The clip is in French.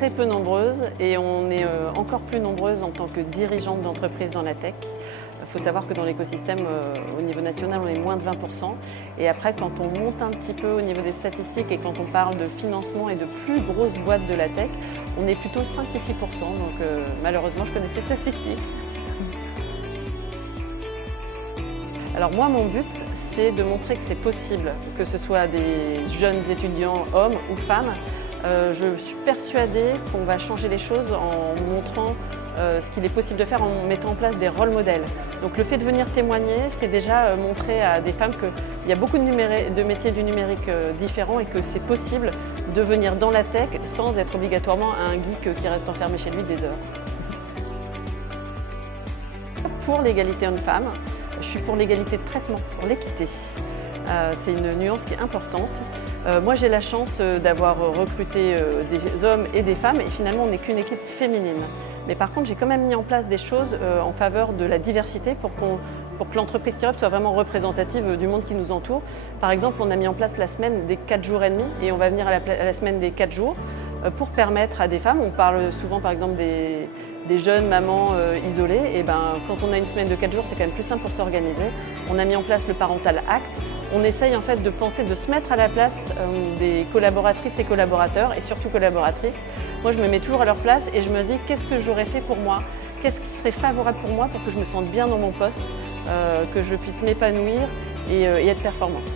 très peu nombreuses et on est encore plus nombreuses en tant que dirigeantes d'entreprise dans la tech. Il faut savoir que dans l'écosystème, au niveau national, on est moins de 20%. Et après, quand on monte un petit peu au niveau des statistiques et quand on parle de financement et de plus grosses boîtes de la tech, on est plutôt 5 ou 6%. Donc malheureusement, je connais ces statistiques. Alors moi, mon but, c'est de montrer que c'est possible, que ce soit des jeunes étudiants, hommes ou femmes. Je suis persuadée qu'on va changer les choses en montrant ce qu'il est possible de faire en mettant en place des rôles modèles. Donc le fait de venir témoigner, c'est déjà montrer à des femmes qu'il y a beaucoup de métiers du numérique différents et que c'est possible de venir dans la tech sans être obligatoirement un geek qui reste enfermé chez lui des heures. Pour l'égalité hommes-femmes, je suis pour l'égalité de traitement, pour l'équité. C'est une nuance qui est importante. Moi, j'ai la chance d'avoir recruté des hommes et des femmes et finalement, on n'est qu'une équipe féminine. Mais par contre, j'ai quand même mis en place des choses en faveur de la diversité pour que l'entreprise Tireup soit vraiment représentative du monde qui nous entoure. Par exemple, on a mis en place la semaine des 4 jours et demi et on va venir à la semaine des 4 jours pour permettre à des femmes, on parle souvent par exemple des jeunes mamans isolées, et quand on a une semaine de 4 jours, c'est quand même plus simple pour s'organiser. On a mis en place le Parental Act. On essaye en fait de penser, de se mettre à la place des collaboratrices et collaborateurs, et surtout collaboratrices. Moi, je me mets toujours à leur place et je me dis qu'est-ce que j'aurais fait pour moi, qu'est-ce qui serait favorable pour moi pour que je me sente bien dans mon poste, que je puisse m'épanouir et être performante.